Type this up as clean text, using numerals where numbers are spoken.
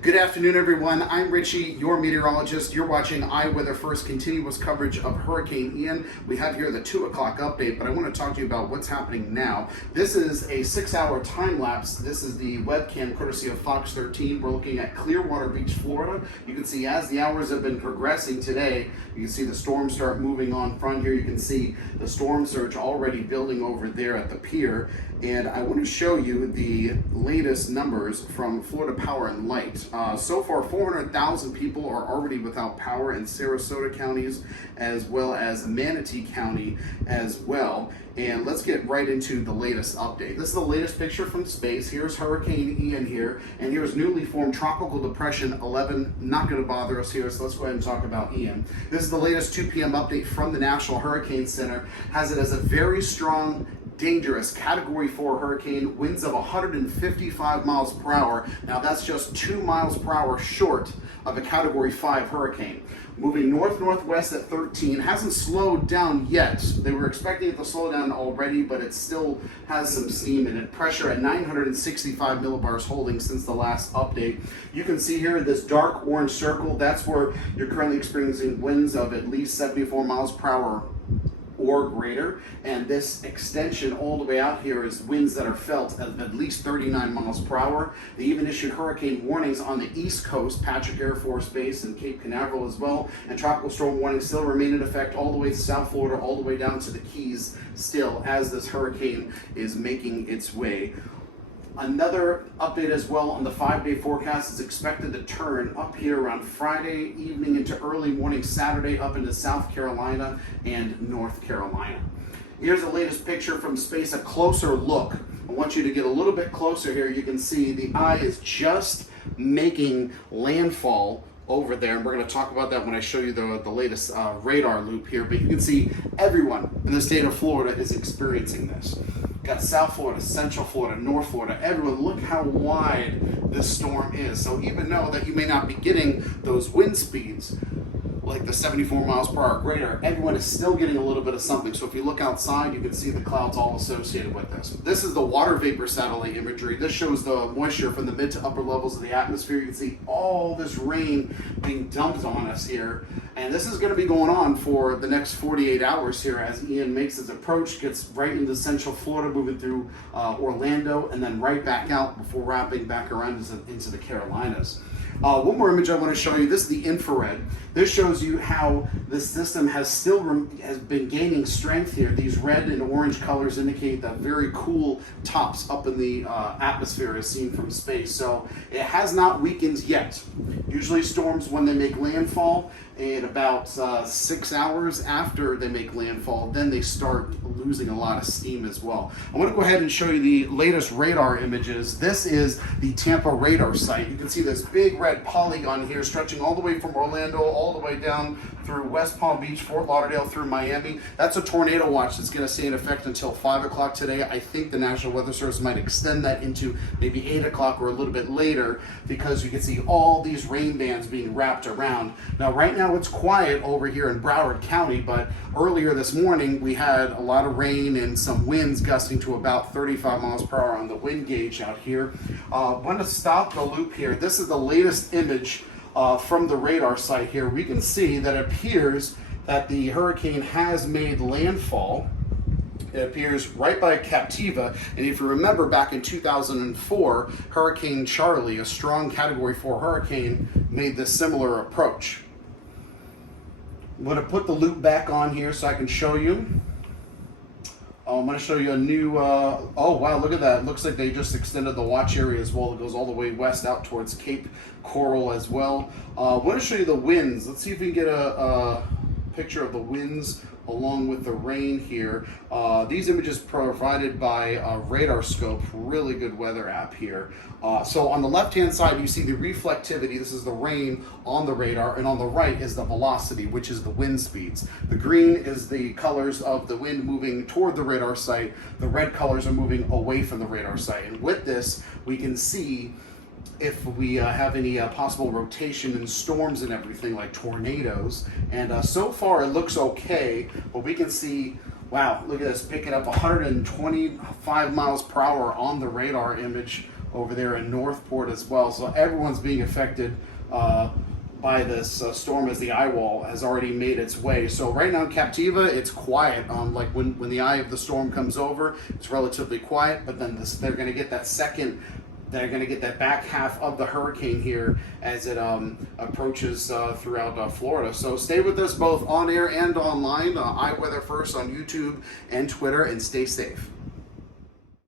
Good afternoon, everyone. I'm Richie, your meteorologist. You're watching iWeather First continuous coverage of Hurricane Ian. We have here the 2 o'clock update, but I want to talk to you about what's happening now. This is a 6-hour time lapse. This is the webcam courtesy of Fox 13. We're looking at Clearwater Beach, Florida. You can see as the hours have been progressing today, you can see the storms start moving on front here. You can see the storm surge already building over there at the pier. And I want to show you the latest numbers from Florida Power and Light. So far, 400,000 people are already without power in Sarasota counties, as well as Manatee County as well. And let's get right into the latest update. This is the latest picture from space. Here's Hurricane Ian here, and here's newly formed Tropical Depression 11. Not going to bother us here, so let's go ahead and talk about Ian. This is the latest 2 p.m. update from the National Hurricane Center. Has it as a very strong, dangerous Category 4 hurricane, winds of 155 miles per hour. Now that's just 2 miles per hour short of a Category 5 hurricane. Moving north-northwest at 13, hasn't slowed down yet. They were expecting it to slow down already, but it still has some steam in it. Pressure at 965 millibars holding since the last update. You can see here this dark orange circle, that's where you're currently experiencing winds of at least 74 miles per hour or greater, and this extension all the way out here is winds that are felt at least 39 miles per hour. They even issued hurricane warnings on the East Coast, Patrick Air Force Base and Cape Canaveral as well, and tropical storm warnings still remain in effect all the way to South Florida, all the way down to the Keys still as this hurricane is making its way. Another update as well on the 5-day forecast is expected to turn up here around Friday evening into early morning Saturday up into South Carolina and North Carolina. Here's the latest picture from space, a closer look. I want you to get a little bit closer here. You can see the eye is just making landfall over there, and we're going to talk about that when I show you the latest radar loop here. But you can see everyone in the state of Florida is experiencing this. Got South Florida, Central Florida, North Florida, everyone, look how wide this storm is. So even though that you may not be getting those wind speeds like the 74 miles per hour greater, everyone is still getting a little bit of something. So if you look outside, you can see the clouds all associated with this. This is the water vapor satellite imagery. This shows the moisture from the mid to upper levels of the atmosphere. You can see all this rain being dumped on us here. And this is going to be going on for the next 48 hours here as Ian makes his approach, gets right into Central Florida, moving through Orlando, and then right back out before wrapping back around into the Carolinas. One more image I want to show you. This is the infrared. This shows you how this system has been gaining strength here. These red and orange colors indicate that very cool tops up in the atmosphere as seen from space. So it has not weakened yet. Usually storms, when they make landfall, in about 6 hours after they make landfall, then they start losing a lot of steam as well. I want to go ahead and show you the latest radar images. This is the Tampa radar site. You can see this big red polygon here stretching all the way from Orlando all the way down through West Palm Beach, Fort Lauderdale, through Miami. That's a tornado watch that's going to stay in effect until 5 o'clock today. I think the National Weather Service might extend that into maybe 8 o'clock or a little bit later, because you can see all these rain bands being wrapped around. Now, right now it's quiet over here in Broward County, but earlier this morning we had a lot of rain and some winds gusting to about 35 miles per hour on the wind gauge out here. I want to stop the loop here. This is the latest image from the radar site here. We can see that it appears that the hurricane has made landfall. It appears right by Captiva, and if you remember back in 2004, Hurricane Charlie, a strong Category 4 hurricane, made this similar approach. I'm going to put the loop back on here so I can show you. I'm going to show you a new, oh wow, look at that. Looks like they just extended the watch area as well. It goes all the way west out towards Cape Coral as well. I want to show you the winds. Let's see if we can get a picture of the winds along with the rain here. These images provided by RadarScope, really good weather app here. So on the left-hand side, you see the reflectivity. This is the rain on the radar, and on the right is the velocity, which is the wind speeds. The green is the colors of the wind moving toward the radar site. The red colors are moving away from the radar site. And with this, we can see if we have any possible rotation and storms and everything like tornadoes. And so far it looks okay, but we can see, wow, look at this, picking up 125 miles per hour on the radar image over there in Northport as well. So everyone's being affected by this storm, as the eye wall has already made its way. So right now in Captiva, it's quiet. Like when the eye of the storm comes over, it's relatively quiet, but then they're going to get that they're going to get that back half of the hurricane here as it approaches throughout Florida. So stay with us both on air and online, iWeather First on YouTube and Twitter, and stay safe.